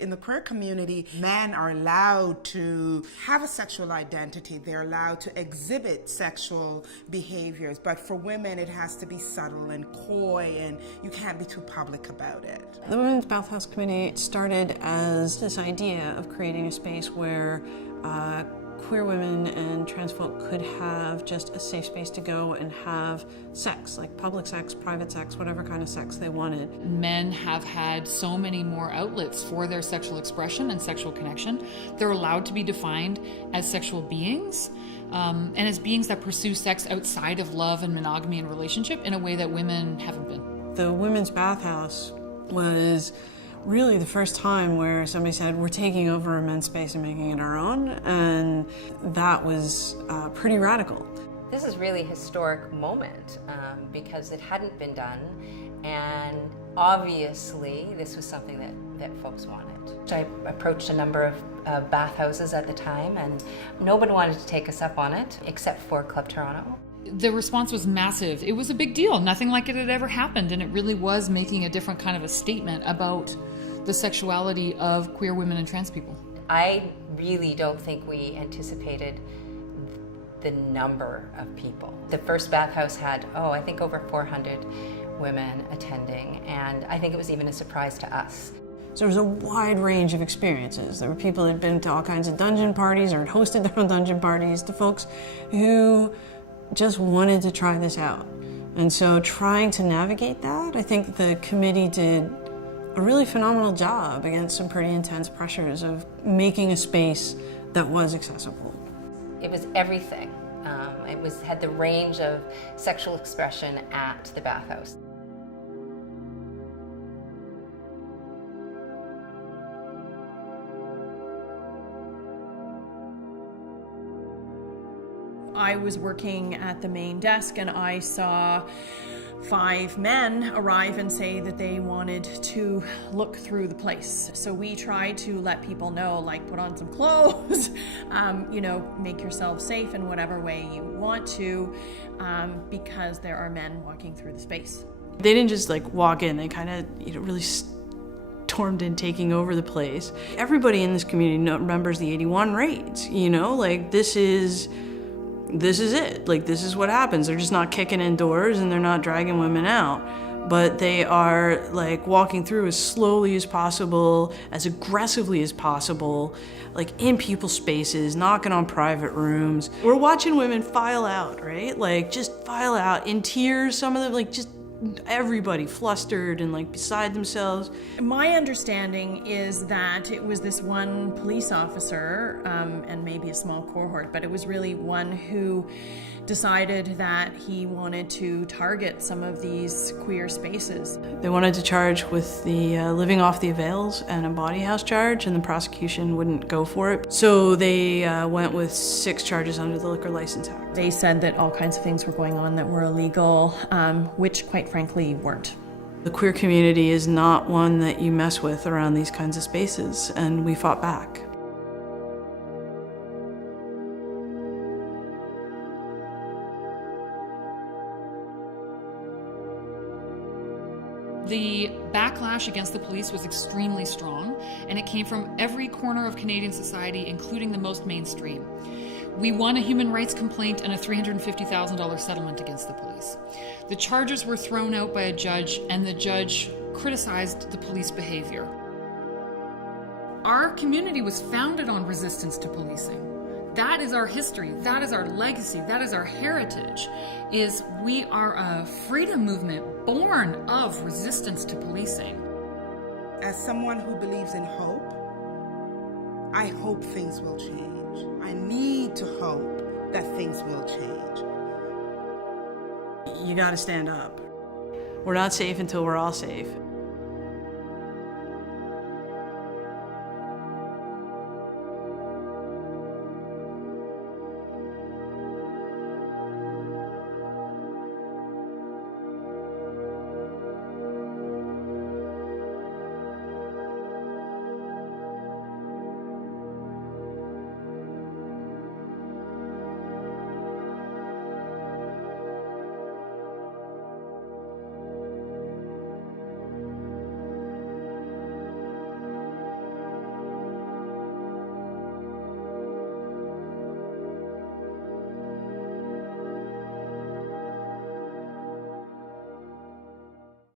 In the queer community, men are allowed to have a sexual identity. They're allowed to exhibit sexual behaviors. But for women, it has to be subtle and coy, and you can't be too public about it. The Women's Bathhouse Committee started as this idea of creating a space where queer women and trans folk could have just a safe space to go and have sex, like public sex, private sex, whatever kind of sex they wanted. Men have had so many more outlets for their sexual expression and sexual connection. They're allowed to be defined as sexual beings and as beings that pursue sex outside of love and monogamy and relationship in a way that women haven't been. The Women's Bathhouse was really the first time where somebody said, we're taking over a men's space and making it our own, and that was pretty radical. This is really a historic moment because it hadn't been done, and obviously this was something that folks wanted. I approached a number of bathhouses at the time, and nobody wanted to take us up on it except for Club Toronto. The response was massive. It was a big deal. Nothing like it had ever happened, and it really was making a different kind of a statement about the sexuality of queer women and trans people. I really don't think we anticipated the number of people. The first bathhouse had, I think over 400 women attending, and I think it was even a surprise to us. So there was a wide range of experiences. There were people that had been to all kinds of dungeon parties or had hosted their own dungeon parties, to folks who just wanted to try this out. And so trying to navigate that, I think the committee did a really phenomenal job against some pretty intense pressures of making a space that was accessible. It was everything. It had the range of sexual expression at the bathhouse. I was working at the main desk and I saw 5 men arrive and say that they wanted to look through the place. So we tried to let people know, like, put on some clothes, make yourself safe in whatever way you want to, because there are men walking through the space. They didn't just walk in, they kind of really stormed in, taking over the place. Everybody in this community remembers the 81 raids, this is it. This is what happens. They're just not kicking in doors and they're not dragging women out, but they are walking through as slowly as possible, as aggressively as possible, in people's spaces, knocking on private rooms. We're watching women file out, right? Just file out in tears, some of them just everybody flustered and beside themselves. My understanding is that it was this one police officer, and maybe a small cohort, but it was really one who decided that he wanted to target some of these queer spaces. They wanted to charge with the living off the avails and a body house charge, and the prosecution wouldn't go for it. So they went with 6 charges under the Liquor License Act. They said that all kinds of things were going on that were illegal, which quite frankly weren't. The queer community is not one that you mess with around these kinds of spaces, and we fought back. The backlash against the police was extremely strong, and it came from every corner of Canadian society, including the most mainstream. We won a human rights complaint and a $350,000 settlement against the police. The charges were thrown out by a judge, and the judge criticized the police behavior. Our community was founded on resistance to policing. That is our history, that is our legacy, that is our heritage, is we are a freedom movement born of resistance to policing. As someone who believes in hope, I hope things will change. I need to hope that things will change. You gotta stand up. We're not safe until we're all safe.